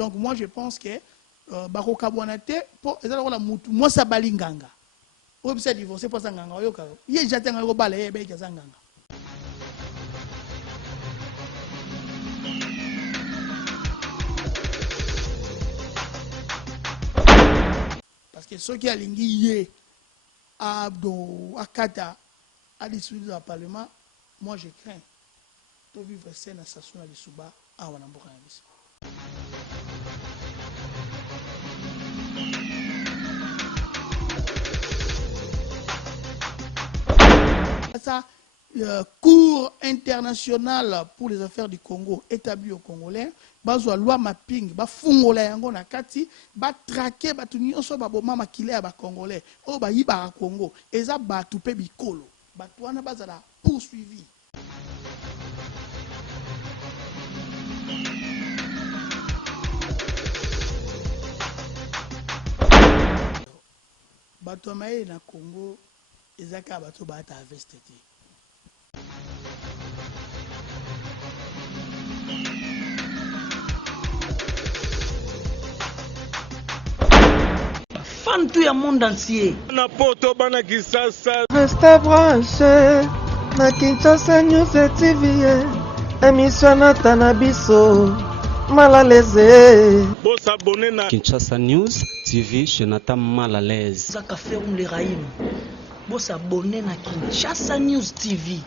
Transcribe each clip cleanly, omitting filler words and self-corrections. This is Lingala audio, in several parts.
Donc moi je pense que bako kabonate pour ezala la mutu moi ça balinganga. Ou bisa divorcer pour ça nganga yoka. Ye jatenga ko bala ye be kaza nganga. Parce que ceux qui a lingi yé abdo akata à dissoudre le parlement, moi je crains de vivre ça dans sa station à l'Isuba à Wanamboka. Ça, le cours international pour les affaires du Congo établi au Congolais, bazwa loi mapping, ba fungola yango na kati, ba traquer ba tunyoso ba boma makile ba Congolais, o ba yiba Congo, eza ba tupe bikolo, ba tuana bazala poursuivi. Bato maye na Congo ezaka bato ba ta investité. Fan tout le monde entier. Na poto bana Kisasa. Restez branchés na Kinshasa News TV. Émission na Tanabiso. Malalese. Bo s'abonner na Kinshasa News TV chez Nathan Malalese. Zaka Ferum le Raïm. Bo s'abonner na Kinshasa News TV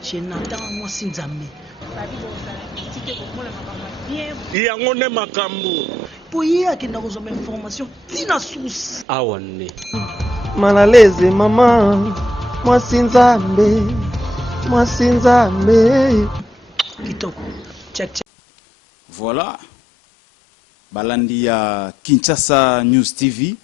chez Nathan Mwasinzame. yango ne makambo. Pour y akenda kozoma information tina source. Awane. Malalese maman. Mwasinzambe. Mwasinzambe. Kitoko. Check. Voilà. Balandi ya Kinshasa News TV.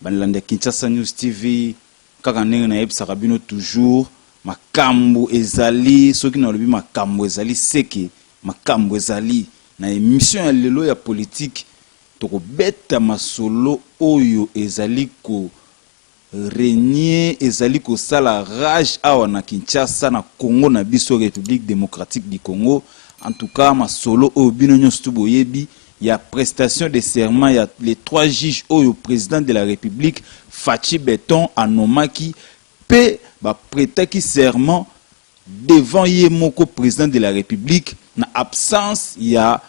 Balandi ya Kinshasa News TV. Kaka ndenge na yebisaka bino toujours. Makambo ezali. Soki na lobi makambo ezali seke. Makambo ezali. Na émission ya lelo ya politique. Toko beta masolo oyo ezali ko régner ezali ko sala rage awa na Kinshasa na Congo na biso République démocratique du Congo. En tout cas masolo oyo bino nyonso boyebi ya prestation de serment ya les 3 juges oyo président de la République Fachi Beton anomaki pe ba prêtaki serment devant Yemoko président de la République na absence ya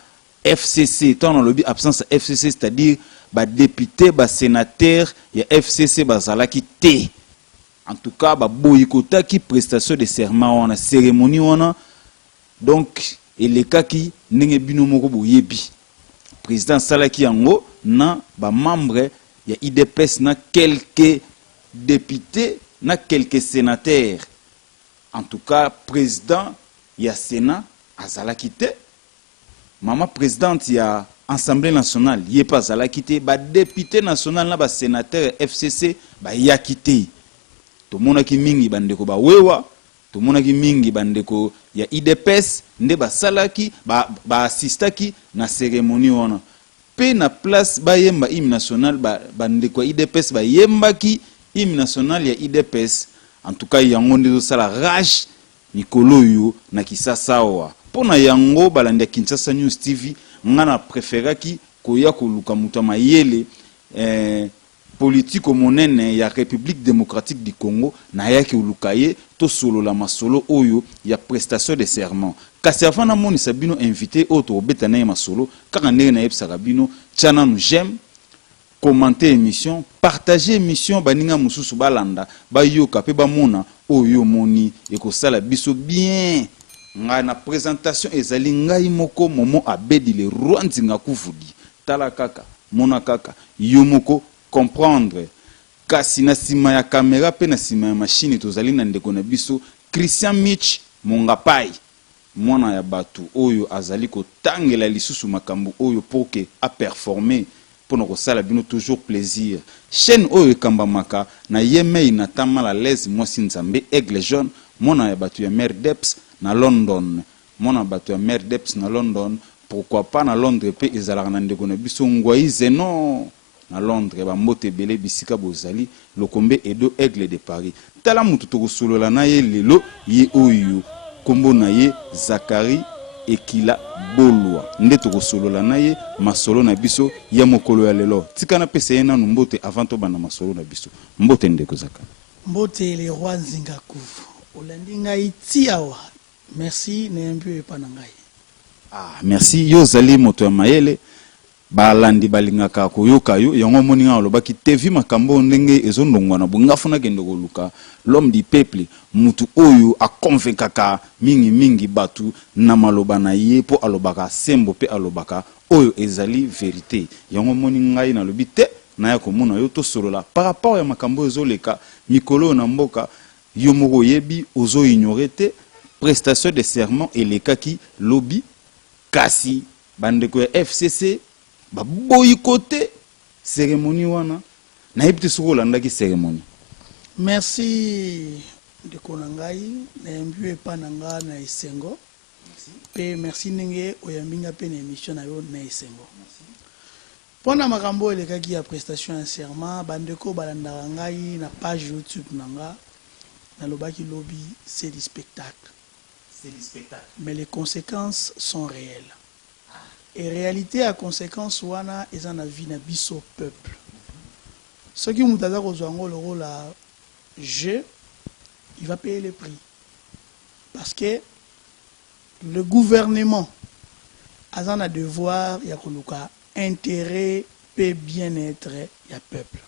FCC, tant dans le absence FCC, c'est-à-dire ba député, ba sénateur, ya FCC bazalaki té. En tout cas, ba boycota qui prestation de serment wana cérémonie wana. Donc, eleka ki ndenge bino moko boyebi. Président salaki yango na ba membre ya IDPS na quelques députés, na quelques sénateurs. En tout cas, président ya Sénat azalaki té. Maman présidente ya Assemblée nationale, yé pas à la quitter, ba député national na ba sénateur FCC ba ya quitter. To mona ki mingi bandeko ba wewa, to mona ki mingi bandeko ya IDPS nde ba salaki ba assistaki na cérémonie wana. Pe na place ba yemba hymne national bandeko IDPS ba yembaki hymne national ya IDPS. En tout cas yango ndezo sala rage mikolo yo na Kisasa wa. Pona yango balandi Kinshasa News TV ngana préféraki koya koluka mutu mayele politique monene ya République démocratique du Congo na yaki ulukaye to solo la masolo oyo ya prestation de serment. Kasi afana moni sabino invité auto betana ya masolo kaka ndenge na yebsaka bino chana nous j'aime commenter émission partager émission baninga mususu balanda bayoka pe bamona oyo moni ekosala biso bien. Nga na présentation ezali ngai moko momo abedi le rwanzinga kuvudi tala kaka mona kaka yo moko comprendre kasi na sima ya caméra pe na sima ya machine tozali na ndeko na biso Christian Mitch Mongapai mwana ya batu oyo azali ko tangela lisusu makambo oyo pour que a performer pour nous sala bino toujours plaisir chaîne oyo ekambamaka na yemei na tamala l'aise Mwasinzambe Aigle Jaune mwana ya batu ya Mère Deps na London, mona bato ya Mère Deps na London, pourquoi pas na Londres pe ezalaka na ndeko na biso ngwai zeno na Londres ba mbote belé bisika bozali lokombe edo Aigle de Paris. Tala mutu tokosolola na ye lelo ye oyo kombo na ye Zakari ekila bolwa nde tokosolola na ye masolo na biso ya mokolo ya lelo tika na pesa ye nanu mbote avant tobanda masolo na biso mbote ndeko zaka mbote le roi Nzingaku olandi ngai ti awa merci nayembi epa na ngai. Merci yo zali moto ya mayele balandi balingaka koyoka yo yango moninga olobaki tevi makambo ndenge ezondongwa na bungafu na kende koluka l'homme du peuple mutu oyo akonvaincaka mingi batu na maloba na ye po alobaka sembo pe alobaka oyo ezali vérité yango moninga na lobi te na ya komona yo to solola par rapport ya makambo ezoleka mikolo na mboka yo moko yebi ozo ignorer te prestation de serment elekaki lobby kasi bandeko ya FCC ba boycotté cérémonie wana na yebite soko landaki cérémonie. Merci de konangai na yembi epa nanga na esengo pe merci ndenge oyambinga pe na émission na yo na esengo pona makambo elekaki ya prestation ya serment bandeko balandaka ngai na page YouTube nanga na lobaki lobby c'est du spectacle. Mais les conséquences sont réelles. Et réalité à conséquence wana eza na vie na biso peuple. Ce qui mutaza kozwango le rôle à jeu, il va payer le prix. Parce que le gouvernement a un devoir ya koluka intérêt et bien-être ya peuple.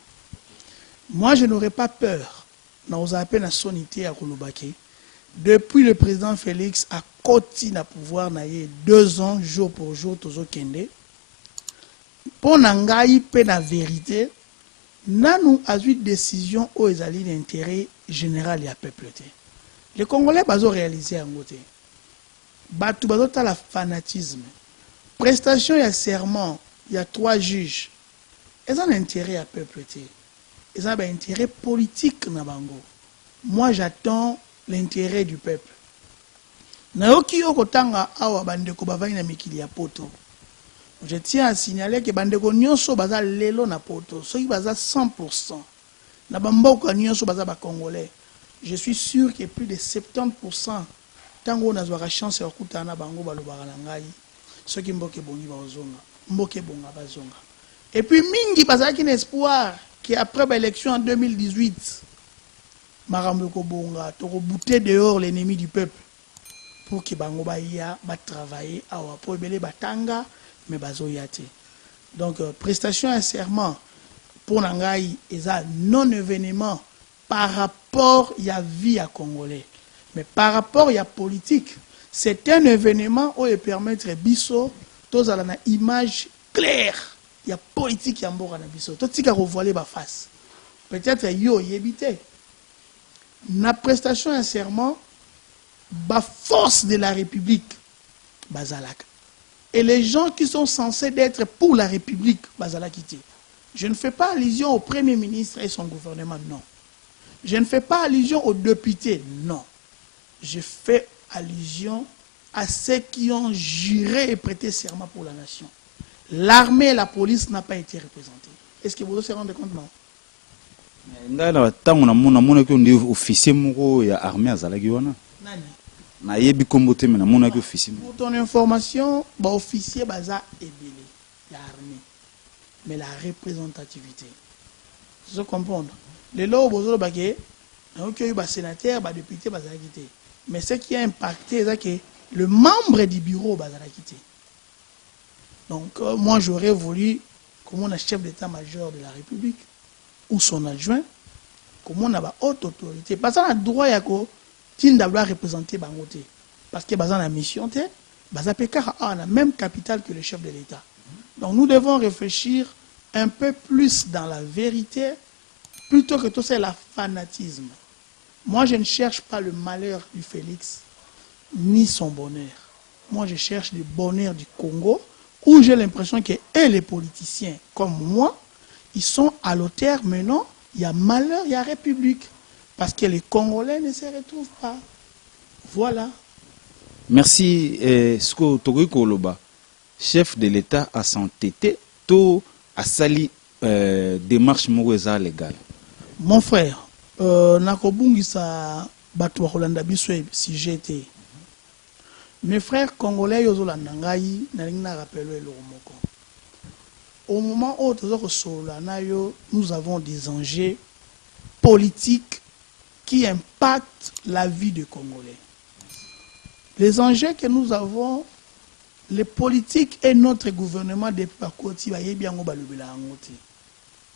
Moi je n'aurais pas peur na ozape na sonité à kolubaki. Depuis le président Félix a continué à pouvoir naïe 2 ans, jour pour jour, tozo kende. Pour n'angaï pe la vérité, nous avons une décision où ils allaient l'intérêt général et à peuple. Les Congolais ont réalisé en côté. Batu bazo ta la fanatisme. Prestation et serment, il y a 3 juges. Ils ont intérêt à peuple. Ils ont un intérêt politique na bango. Moi j'attends l'intérêt du peuple. Naoki okotanga awa bandeko bavani na mikili ya poto. Je tiens à signaler que bandeko nyonso baza lelo na poto, soki baza 100%. Na bamboka nyonso baza ba congolais. Je suis sûr que plus de 70% tango nazwaka chance ya kutana bango balobaka na ngai. Soki mboke bongi bazonga, mboke bonga bazonga. Et puis mingi bazaki na espoir que après l'élection en 2018 Marambo Kobonga, toko bouter dehors l'ennemi du peuple pour que bango ba travailler awa pour belé batanga mais bazo yate. Donc prestation et serment pour nangai eza non événement par rapport ya vie à congolais. Mais par rapport ya politique, c'est un événement où il permettre biso tous à la image claire ya politique ya mboka na biso. Tout tika revoiler ba face. Peut-être yo yebite. La prestation et serment, la force de la République, bazalak. Et les gens qui sont censés être pour la République, bazalakité. Je ne fais pas allusion au Premier ministre et son gouvernement, non. Je ne fais pas allusion aux députés, non. Je fais allusion à ceux qui ont juré et prêté serment pour la nation. L'armée et la police n'ont pas été représentées. Est-ce que vous vous rendez compte, non? Ndala tango na mona ko ndi officier moko ya armée azalaki wana nani na yebi kombo te na mona ko officier. Pour ton information, ba officier baza ebele ya armée mais la représentativité je comprendre les lois bozolo baké na okiyo ba sénateur ba député bazalaki te mais ce qui a impacté c'est que le membre du bureau bazalaki te. Donc moi j'aurais voulu comme on a chef d'état-major de la République ou son adjoint, comme on a une haute autorité. Parce qu'on a le droit de représenter Bangote. Parce que dans la mission, Bazapeka a la même capitale que le chef de l'État. Donc nous devons réfléchir un peu plus dans la vérité, plutôt que tout ça, le fanatisme. Moi, je ne cherche pas le malheur du Félix, ni son bonheur. Moi, je cherche le bonheur du Congo, où j'ai l'impression que les politiciens, comme moi, ils sont à l'auteur, mais non, il y a malheur, il y a république. Parce que les Congolais ne se retrouvent pas. Voilà. Merci. Sko Togoy Koloba, chef de l'État a s'entêté, tout a sali démarche moueza légale. Mon frère, Nakobungisa Batwa Holanda Biswe, si j'étais. Mes frères congolais, yozolandangai, na rappelé le moko. Au moment où nous avons des enjeux politiques qui impactent la vie des Congolais. Les enjeux que nous avons, les politiques et notre gouvernement de Pakoti,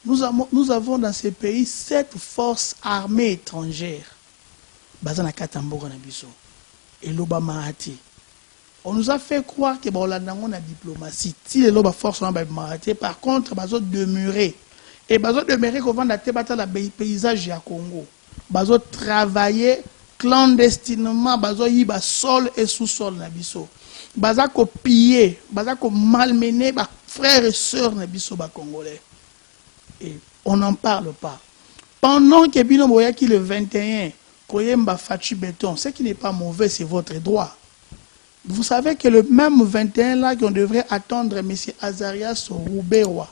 nous avons dans ces pays 7 forces armées étrangères. Bazana Katamboga Nabiso et Loba Mahati. On nous a fait croire que la diplomatie, si les forces sont Mahati, par contre, bazo demeurer. Et bazo demeurer qu'on va dans le paysage du Congo. Bazo travailler clandestinement, bazo yiba sol et sous-sol Nabiso. Baza ko piller, baza ko malmener ba frères et sœurs Nabiso ba congolais. Et on n'en parle pas. Pendant que Bino Boyaki le 21, Koyemba Fachi Béton, ce qui n'est pas mauvais, c'est votre droit. Vous savez que le même 21 là qu'on devrait attendre M. Azarias Rouberoa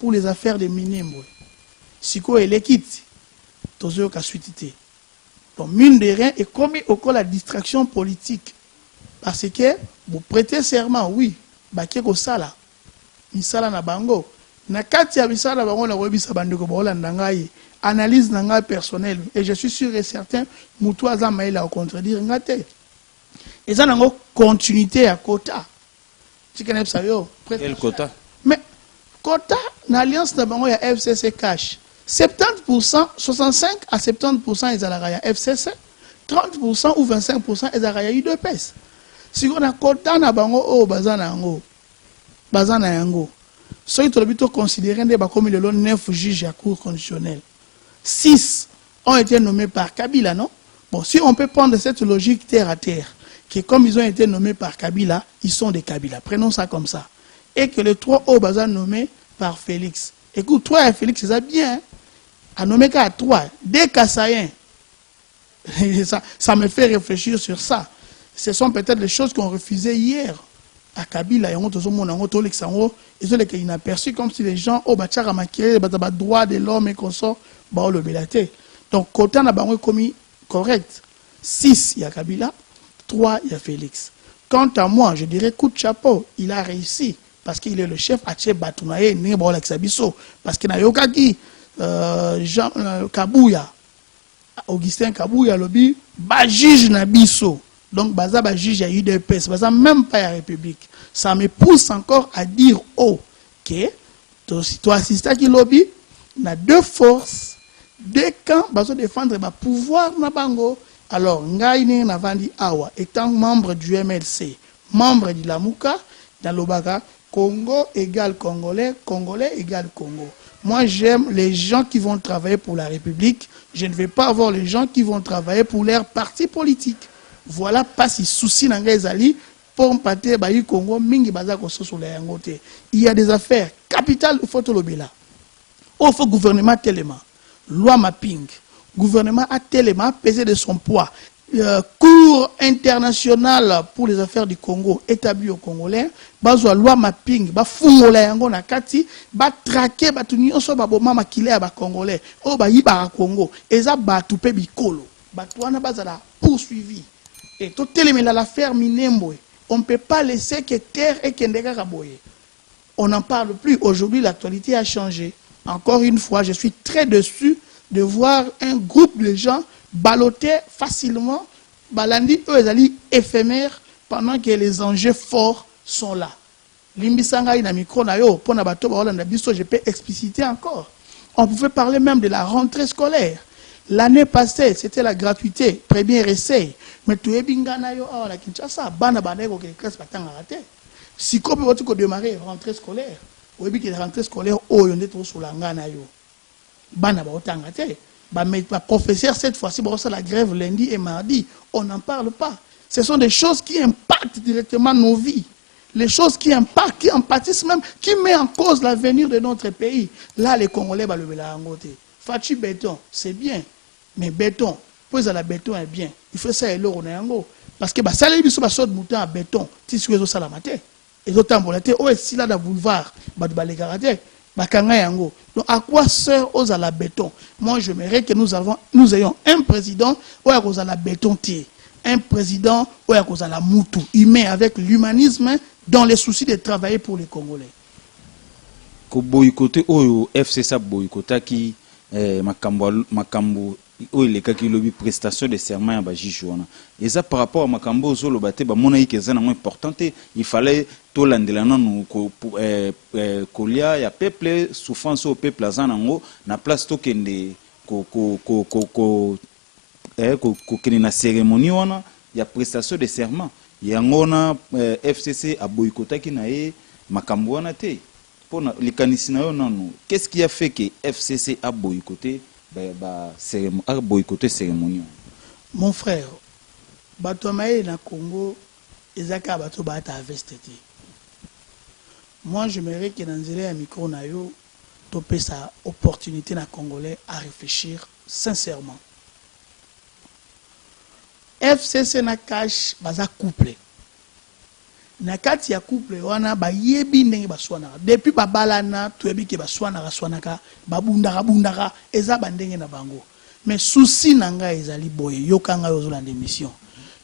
pour les affaires de Minimbo. Siko et l'équipe, Tozo Kasuitité. Donc, mine de rien, est commis au cas la distraction politique. Parce que vous prêtez serment, oui, Bakeko Sala, Misala na Bango. Na kati ya Misala Bango na Webisa Bandeko Bola Ndangaye, analyse nanga personnelle. Et je suis sûr et certain, Moutou Azamaïla au contredire ngate. Et ça, n'a continuité à quota. Quel quota? Mais quota, l'alliance de Bango, il y a FCC cash. 70%, 65 à 70% ils ont FCC, 30% ou 25% ils ont UDPS. Si on a quota na Bango, oh, bazana yango. Ceux qui ont considéré comme le 9 juges à cour conditionnelle. 6 ont été nommés par Kabila, non? Bon, si on peut prendre cette logique terre à terre, que comme ils ont été nommés par Kabila, ils sont des Kabila. Prenons ça comme ça. Et que les 3 Obaza nommés par Félix. Écoute, 3 et Félix, c'est bien. Hein? À nommer qu'à 3, des Kassaïens. Ça me fait réfléchir sur ça. Ce sont peut-être les choses qu'on refusait hier à Kabila. Ils ont inaperçu comme si les gens ont droit de l'homme et qu'on sort. Donc, côté n'a pas commis correct. 6, il y a Kabila. 3, il y a Félix. Quant à moi, je dirais coup de chapeau, il a réussi parce qu'il est le chef Ache Batounaye, parce qu'il n'a aucun qui, Jean Kabouya, Augustin Kabouya, lobby, ba juge Nabiso. Donc, baza ba juge à UDPS, baza même pas à la République. Ça me pousse encore à dire, oh, que, toi, assistant qui lobby, on a 2 forces, 2 camps, baza défendre le pouvoir Nabango. Alors, Ngaïne Navandi Awa, étant membre du MLC, membre de la Mouka, dans l'Obaga, Congo égale Congolais, Congolais égale Congo. Moi, j'aime les gens qui vont travailler pour la République. Je ne vais pas avoir les gens qui vont travailler pour leur parti politique. Voilà pas si souci n'engazali pour m'pater bayi Congo mingi bazako sur la yangote. Il y a des affaires capitales au photo lobila. Au faut gouvernement tellement. Loi mapping. Gouvernement a tellement pesé de son poids. Cour internationale pour les affaires du Congo établi au Congolais, bazwa loi mapping, ba fungola yango na kati, ba traquer ba tunyo so ba boma makile ba Congolais, o ba yiba Congo, eza ba tupe bikolo, ba twana bazala poursuivi. Et tout télémela l'affaire Minembwe, on ne peut pas laisser que terre et kendeka kaboye. On n'en parle plus. Aujourd'hui, l'actualité a changé. Encore une fois, je suis très déçu de voir un groupe de gens balloter facilement, balandi eux éphémères pendant que les enjeux forts sont là. Limbisanga ina micro na yo pona bato ba Hollande biso, je peux expliciter encore. On pouvait parler même de la rentrée scolaire. L'année passée, c'était la gratuité, premier essai. Mais tu es bingana yo à la Kinshasa, bana baneko que classe batanga raté. Si comme vous avez démarré rentrée scolaire, vous avez dit que la rentrée scolaire oh on est trop sur la ngana yo. Bana ba otanga té. Bah professeur cette fois-ci la grève lundi et mardi, on n'en parle pas. Ce sont des choses qui impactent directement nos vies. Les choses qui impactent, qui impactent même, qui mettent en cause l'avenir de notre pays. Là, les Congolais, bah, le Bélangote. Fachi béton, c'est bien. Mais béton, pour la béton est bien. Il faut ça et l'eau, on est en gros. Parce que, bah, ça, les bisous, bah, saute mouton à béton. Si tu veux ça, la matin. Et d'autant pour la tête, oh, si là, dans le boulevard, bah, les garater. Bah, donc, à quoi sert aux à la béton? Moi, je mérite que nous ayons un président, où à la béton, un président la Moutou, humain avec l'humanisme, dans les soucis de travailler pour les Congolais. Ko boycotté oyo FCC boycottaki makambo oyo le kaki lobi prestation de serment ya ba jijona. Et ça par rapport à makambo zo lo baté ba mona yi kezana mo importante, il fallait to landela nanu ko kolia ya peuple souffrance au peuple azanango na place to kende ko kene na cérémonie wana ya prestation de serment. Yangona FCC a boycottaki na ye makambo wana te. Qu'est-ce qui a fait que FCC a boycotté cérémonie? Mon frère, Batomae na Congo, ezaka bato bata avestete. Moi, j'aimerais que dans un micro na yo, topé sa opportunité na Congolais à réfléchir sincèrement. FCC na cash baza couple. Na kati ya couple wana ba yebi ndenge baswana depuis babalana toyebi ke baswana babundaka eza bandenge na bango, mais souci nanga ezali boye yokanga yozola d'émission.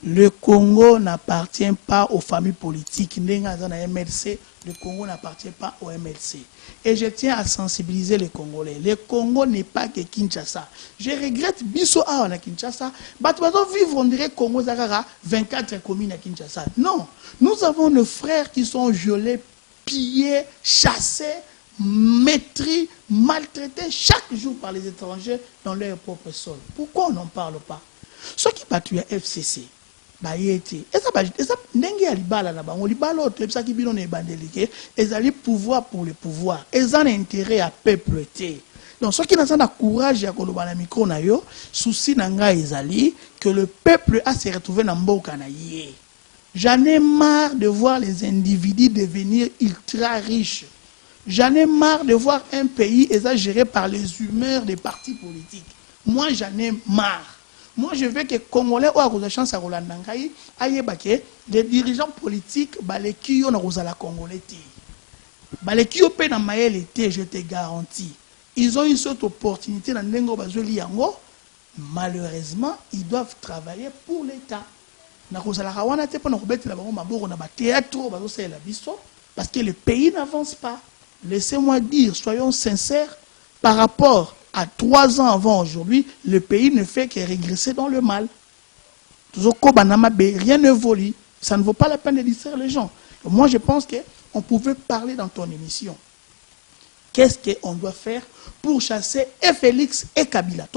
Le Congo n'appartient pas aux familles politiques ndenge za na MLC. Le Congo n'appartient pas au MLC. Et je tiens à sensibiliser les Congolais. Le Congo n'est pas que Kinshasa. Je regrette biso a na Kinshasa. Bato vivre on dirait Congo Zakara 24 communes à Kinshasa. Non, nous avons nos frères qui sont violés, pillés, chassés, maîtrisés, maltraités chaque jour par les étrangers dans leur propre sol. Pourquoi on n'en parle pas? Ceux qui battent à FCC. Eza ndenge ya libala na bango libala oto ebisa ki bino na ebandelike ezali pouvoir pour le pouvoir eza na intérêt à peuple te. Donc ceux qui n'ont pas courage ya koloba na micro na yo souci na nga ezali que le peuple a se retrouver na mboka na ye. J'en ai marre de voir les individus devenir ultra riches. J'en ai marre de voir un pays exagéré par les humeurs des partis politiques. Moi j'en ai marre. Moi, je veux que les Congolais aient la chance de les dirigeants politiques, les qui ont la Congolais. Les qui ont na maël, je te garantis. Ils ont une sorte d'opportunité dans l'Engo Bazoli Yango. Malheureusement, ils doivent travailler pour l'État. Parce que le pays n'avance pas. Laissez-moi dire, soyons sincères, par rapport à 3 ans avant aujourd'hui, le pays ne fait que régresser dans le mal. Rien ne évolue. Ça ne vaut pas la peine de distraire les gens. Moi, je pense qu'on pouvait parler dans ton émission. Qu'est-ce qu'on doit faire pour chasser Félix et Kabila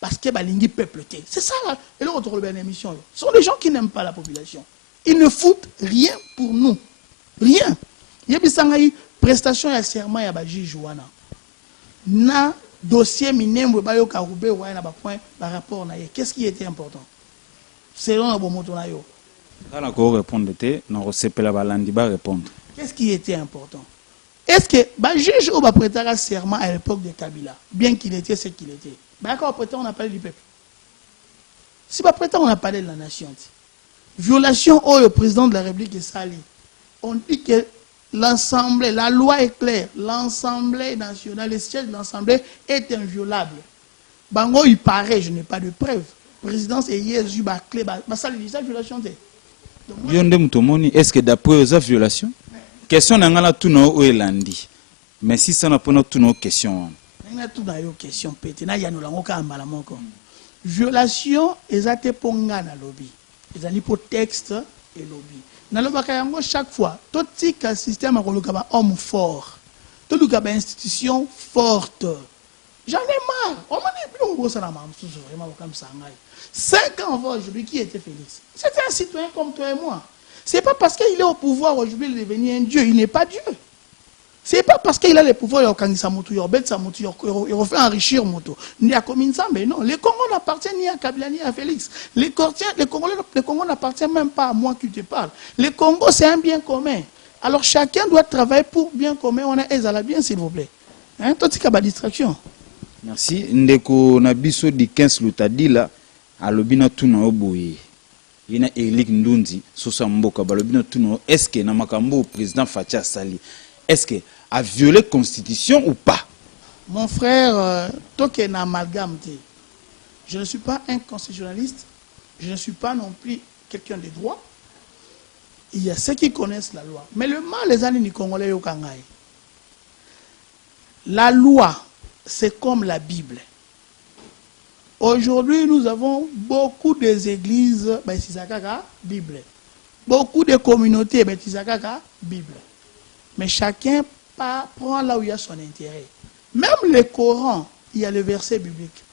parce que balingi peuple. C'est ça, là. Et là, on trouve une émission. Ce sont les gens qui n'aiment pas la population. Ils ne foutent rien pour nous. Rien. Il y a une prestation et serment à Baji Jouana. Na dossier minembo bayo karube wa na ba point par rapport na qu'est-ce qui était important selon bon moto na yo na ko répondre te na resepela balandi ba répondre qu'est-ce qui était important? Est-ce que ba juge ou ba prêter serment à l'époque de Kabila bien qu'il était ce qu'il était ba quand prêter on a parlé du peuple, si ba prêter on a parlé de la nation, violation au président de la République est sali, on dit que l'Assemblée, la loi est claire. L'Assemblée nationale, le siège de l'Assemblée est inviolable. Bango, il paraît, je n'ai pas de preuves. Présidence et Jésus, clé, ça, c'est violation. Est-ce que d'après les violations, question n'a tout nos elandi. Mais si ça n'a pas toutes nos questions. N'a tout nos questions. Pétina y a nous l'ango kambala violation, exacte ponga na lobby. Les ani pour texte et lobby. Chaque fois, tout le système a un homme fort, tout le institution forte. J'en ai marre. On m'a dit, 5 ans avant aujourd'hui, qui était Félix? C'était un citoyen comme toi et moi. Ce n'est pas parce qu'il est au pouvoir aujourd'hui qu'il est devenu un Dieu. Il n'est pas Dieu. Ce n'est pas parce qu'il a le pouvoir il refait enrichir moto. Ni à Komine Sambe, non. Le Congo n'appartient ni à Kabila ni à Félix. Le Congo n'appartient même pas à moi qui te parle. Le Congo, c'est un bien commun. Alors chacun doit travailler pour bien commun. On a Ezala bien, s'il vous plaît. Hein? Tout ce qui distraction. Merci. Ndeko Nabiso di 15 Lutadila, alobina tuna oboye. Il y a Elik Ndunzi, Sosa Mboka, balobina tuna. Est-ce que Namakambo, président Fatia Sali, est-ce que a violé la Constitution ou pas? Mon frère, toi qui es un amalgame, je ne suis pas un constitutionnaliste, Je ne suis pas non plus quelqu'un de droit. Il y a ceux qui connaissent la loi. Mais le mal, les années Congolais, yokangai. La loi, c'est comme la Bible. Aujourd'hui, nous avons beaucoup d'églises, Bible. Beaucoup de communautés, Bible. Mais chacun prend là où il y a son intérêt. Même le Coran, il y a le verset biblique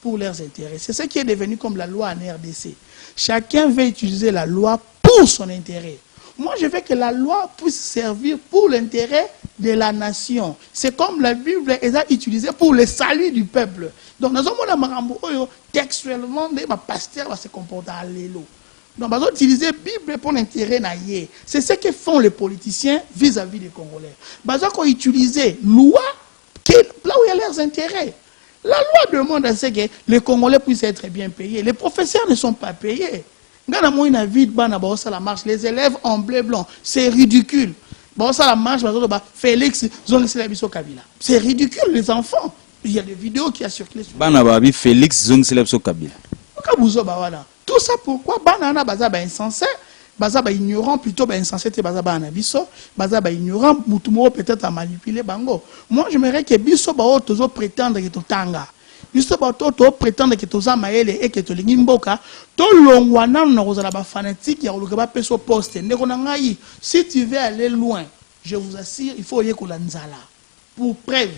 pour leurs intérêts. C'est ce qui est devenu comme la loi en RDC. Chacun veut utiliser la loi pour son intérêt. Moi, je veux que la loi puisse servir pour l'intérêt de la nation. C'est comme la Bible est utilisée pour le salut du peuple. Donc, dans un monde textuellement, les pasteurs vont se comporter à l'élo. Donc, ils vont utiliser la Bible pour l'intérêt naïe. C'est ce que font les politiciens vis-à-vis des Congolais. Ils vont utiliser la loi là où il y a leurs intérêts. La loi demande à ce que les Congolais puissent être bien payés. Les professeurs ne sont pas payés. Les élèves en bleu blanc, c'est ridicule. Félix, c'est ridicule, les enfants. Il y a des vidéos qui ont circulé sur Félix, tout ça pourquoi banana bazaba insensé, bazaba ignorant plutôt insensé te bazaba anabiso, bazaba ignorant mutumo peut-être à manipuler bango. Moi j'aimerais que biso ba otozo prétendre que totanga. Biso ba otozo prétendre que toza maele et que tolingi mboka, to longwana na kozala ba fanatique ya koluka ba peso poste. Ndeko na ngai, si tu veux aller loin, je vous assure, il faut yekola nzala. Pour preuve,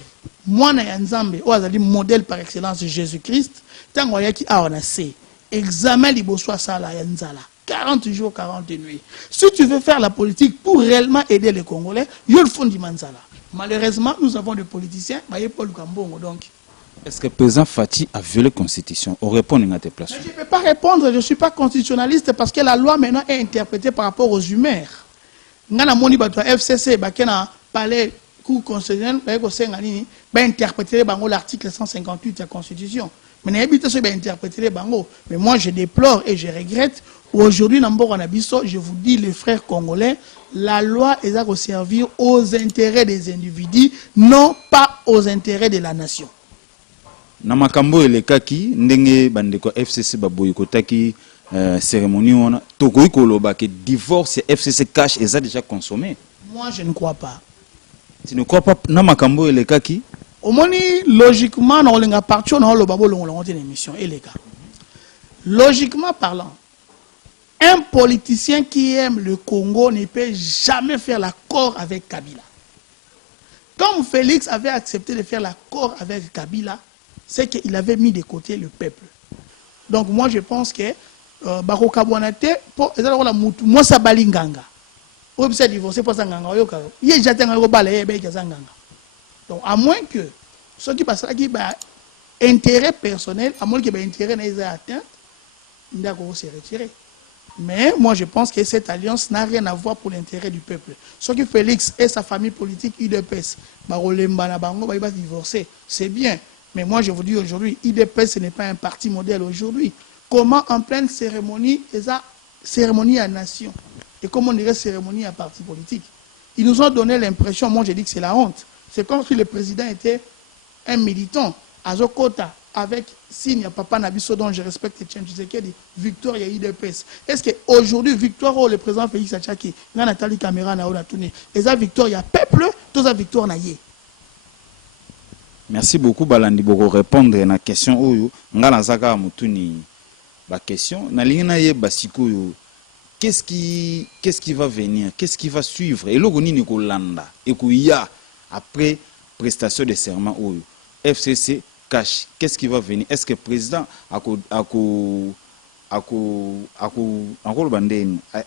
moi na ya Nzambe, o azali modèle par excellence de Jésus-Christ, tango yaki a on a sé. Examen liboso sala ya nzala. 40 jours, 40 nuits. Si tu veux faire la politique pour réellement aider les Congolais, il y a le fond du Manzala. Malheureusement, nous avons des politiciens, Paul Kambongo donc. Est-ce que le président Fati a violé la Constitution? On répond à tes places. Je ne peux pas répondre, je ne suis pas constitutionnaliste parce que la loi maintenant est interprétée par rapport aux humeurs. Ngana moni bato FCC bakena palais cour constitutionnel ba interpréter l'article 158 de la Constitution. Mais moi je déplore et je regrette. Aujourd'hui, je vous dis, les frères congolais, la loi est à servir aux intérêts des individus, non pas aux intérêts de la nation. Namakambo elekaki ndenge bandeko FCC baboyikotaki cérémonie on tokoyi koloba que divorce FCC cash est déjà consommé. Moi je ne crois pas. Tu ne crois pas namakambo elekaki? Logiquement, logiquement parlant, un politicien qui aime le Congo ne peut jamais faire l'accord avec Kabila. Comme Félix avait accepté de faire l'accord avec Kabila, c'est qu'il avait mis de côté le peuple. Donc moi je pense que Bako Kabouanate, moi ça balinganga. Ou bien divorcé pour ça nganga. Donc, à moins que ce qui passe là, qui a intérêt personnel, à moins qu'il y ait intérêt atteint, il doit se retirer. Mais moi, je pense que cette alliance n'a rien à voir pour l'intérêt du peuple. Ce que Félix et sa famille politique, IDPS, va divorcer, c'est bien. Mais moi, je vous dis aujourd'hui, IDPS, ce n'est pas un parti modèle aujourd'hui. Comment en pleine cérémonie, cérémonie à nation, et comment on dirait cérémonie à parti politique? Ils nous ont donné l'impression, moi je dis que c'est la honte. C'est comme si le président était un militant à Zokota avec signe Papa Nabiso dont je respecte Etienne Tshisekedi, Victoire et IDPS. Est-ce qu'aujourd'hui, Victoire ou le président Félix Achaki, Nathalie Caméra n'a pas tourné, et ça Victoire, il y a peuple, tout ça Victoire n'a yé. Merci beaucoup Balandi Boko répondre à la question oyo ngana zaka mutuni ba question na lingina ye basiko yo. Qu'est-ce qui va venir? Qu'est-ce qui va suivre? Et l'ogoni ni ko landa et ko ya après prestation de serment oyo FCC cash, qu'est-ce qui va venir? Est-ce que le président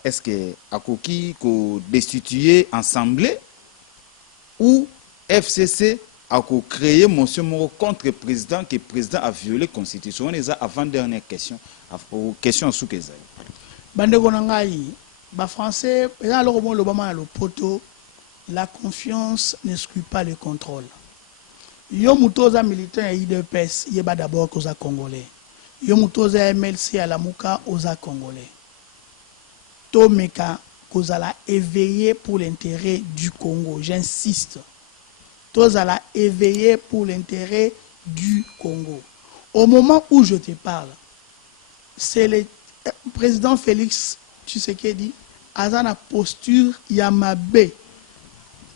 est-ce que qui destituer assemblée ou FCC a créé motion contre le président que le président a violé la constitution? On est avant dernière question sous que ça. Bandeko nangai ba français là le moment l'Obama le poto. La confiance n'exclut pas le contrôle. Yo mutoza militant et IDPS, yeba d'abord aux Congolais. Yo mutoza MLC à la Mouka aux Congolais. Tomeka kozala éveillé pour l'intérêt du Congo. J'insiste. Tozala éveillé pour l'intérêt du Congo. Au moment où je te parle, c'est le président Félix Tshisekedi a une posture Yamabe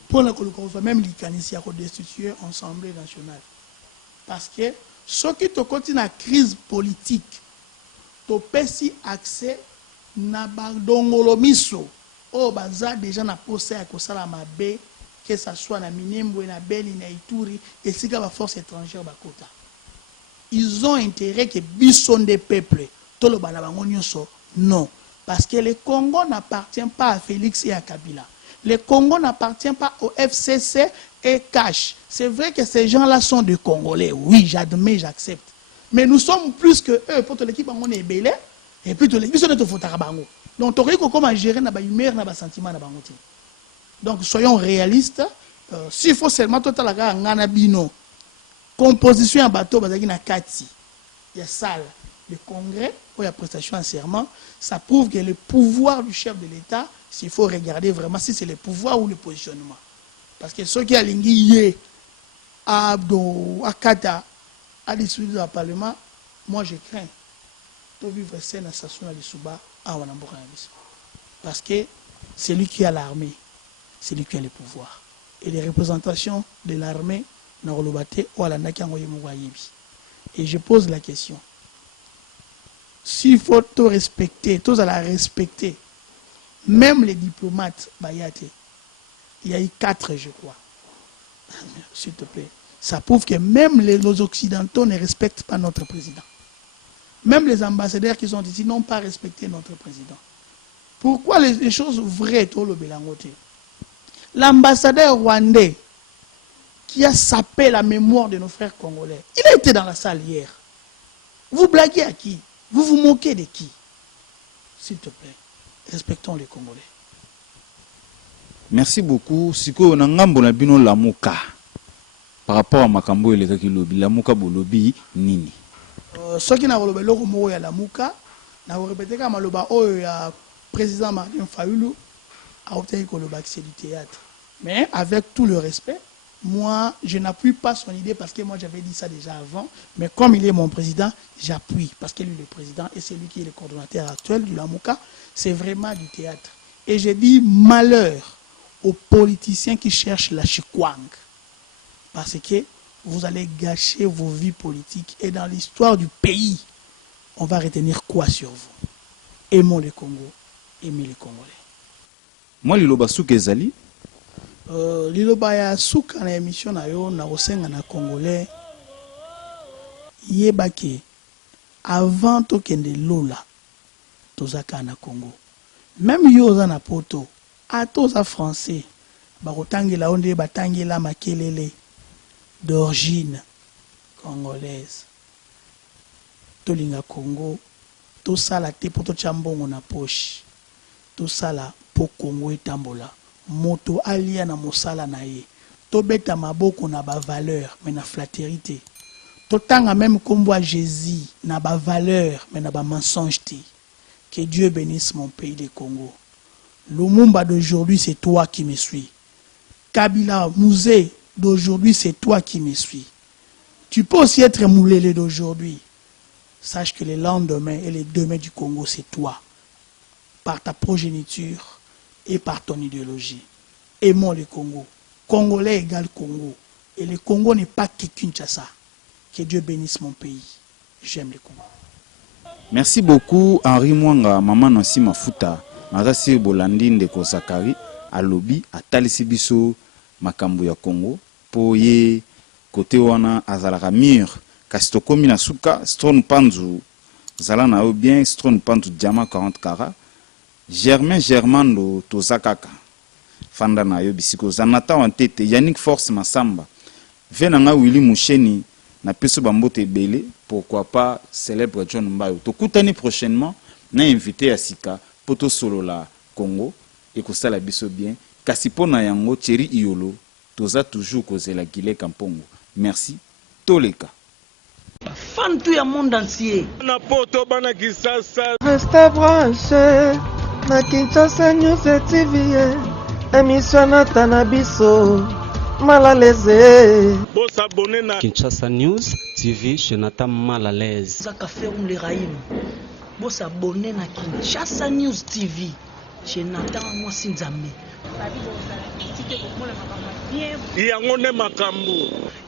pour la colocation même l'icanissi à destituer l'Assemblée nationale. Parce que ceux qui te continuent la crise politique, tu peux accès na badongolomiso au baza déjà na posé à kosala mabe que ça soit na Minembwe na Beni na Ituri et si la force étrangère bakota. Ils ont intérêt que bisson des peuples tout le balabango nyonso non parce que le Congo n'appartient pas à Félix et à Kabila. Le Congo n'appartient pas au FCC et Cash. C'est vrai que ces gens-là sont des Congolais. Oui, j'admets, j'accepte. Mais nous sommes plus que eux. Pour l'équipe, on est belé. Et puis, l'équipe, on est au Fotarabango. Donc, on a comment gérer na humeur, na sentiment, na bangote. Donc, soyons réalistes. S'il faut seulement tout à la ngana bino, composition en bateau, bazaki na kati, il y a salle, le congrès, où il y a prestation en serment, ça prouve que le pouvoir du chef de l'État, s'il faut regarder vraiment si c'est le pouvoir ou le positionnement. Parce que ceux qui ont l'ingé à Kata, à l'issue du Parlement, moi je crains de vivre scène à Sassou à l'Issouba à Wanamboura. Parce que c'est lui qui a l'armée, c'est lui qui a le pouvoir. Et les représentations de l'armée n'ont pas ou à la Et je pose la question. S'il faut tout respecter, tous à la respecter, même les diplomates, Bayate, il y a eu 4, je crois. S'il te plaît. Ça prouve que même les Occidentaux ne respectent pas notre président. Même les ambassadeurs qui sont ici n'ont pas respecté notre président. Pourquoi les choses vraies, tout le Bélangote? L'ambassadeur rwandais qui a sapé la mémoire de nos frères congolais, il a été dans la salle hier. Vous blaguez à qui? Vous vous moquez de qui? S'il te plaît, respectons les Congolais. Merci beaucoup. Siko na ngambo na bino lamuka. Par rapport à makambo eleka ki lobi, lamuka bolobi nini? Ce qui n'a pas le mot ya lamuka, n'a répété comme maloba ya président Martin Fayulu a obtenu que le bac c'est du théâtre. Mais avec tout le respect, moi, je n'appuie pas son idée parce que moi, j'avais dit ça déjà avant. Mais comme il est mon président, j'appuie parce qu'il est le président et c'est lui qui est le coordonnateur actuel du Lamuka. C'est vraiment du théâtre. Et j'ai dit malheur aux politiciens qui cherchent la chikwang. Parce que vous allez gâcher vos vies politiques. Et dans l'histoire du pays, on va retenir quoi sur vous? Aimons le Congo, aimez les Congolais. Moi, Liloba Soukezali. Liloba ya suka na émission na yo na osenga na Congolais yebake avant to kende lola tozaka na Congo même yo za na poto atoza français bakotangela onde batangela makelele d'origine congolaise tolinga Congo tosala te poto chambongo na poche tosala po Congo etambola moto alia na mosala na ye to beta maboko na ba valeur mais na flatérité to tanga même kombo a Jésus na ba valeur mais na ba mensonge te. Que Dieu bénisse mon pays de Congo. Lumumba d'aujourd'hui c'est toi qui me suis. Kabila Mouzé d'aujourd'hui c'est toi qui me suis. Tu peux aussi être Moulélé d'aujourd'hui. Sache que le lendemain et les demain du Congo c'est toi par ta progéniture et par ton idéologie. Aimons le Congo. Congolais égale Congo. Et le Congo n'est pas que Kinshasa. Que Dieu bénisse mon pays. J'aime le Congo. Merci beaucoup Henri Mwanga, Maman Nancy Mafuta, Mazasi Bolandi Ndeko Zakari, Alobi, Atalisi Biso, Makambo ya Congo, Poye, Kote Wana, Azalaka Mur, Kasitokomi na Suka, Stron Panzu, Zalana o bien, Stron Panzu Diama 40 Kara, Germain Germando Tozakaka Fanda na yo bisiko Zanata Wantete Yannick Force Masamba Venanga Willy Moucheni na peso bambote belé pourquoi pas célèbre John Mbayo tokutani prochainement na invité à Sika poto solo la Congo et ko sala biso bien kasi pona yango Thierry Iolo toza toujours kozela Gile Kampongo. Merci Toleka fan tout le monde entier na poto bana Kisasa. Restez branchés na Kinshasa News TV, émission na Tanabiso, Malalese. Bo s'abonner na Kinshasa News TV chez Nathan Mal à l'aise. Zaka Ferum les Raïm. bosabone na Kinshasa News TV chez Nathan Mwasi Nzambe. yango nde makambo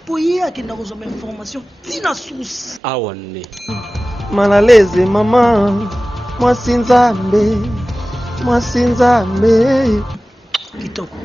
Po ye akenda kozoma information tina source. awa nne Malaleze mama, Mwasi Nzambe, Mwasi Nzambe. Kitoko.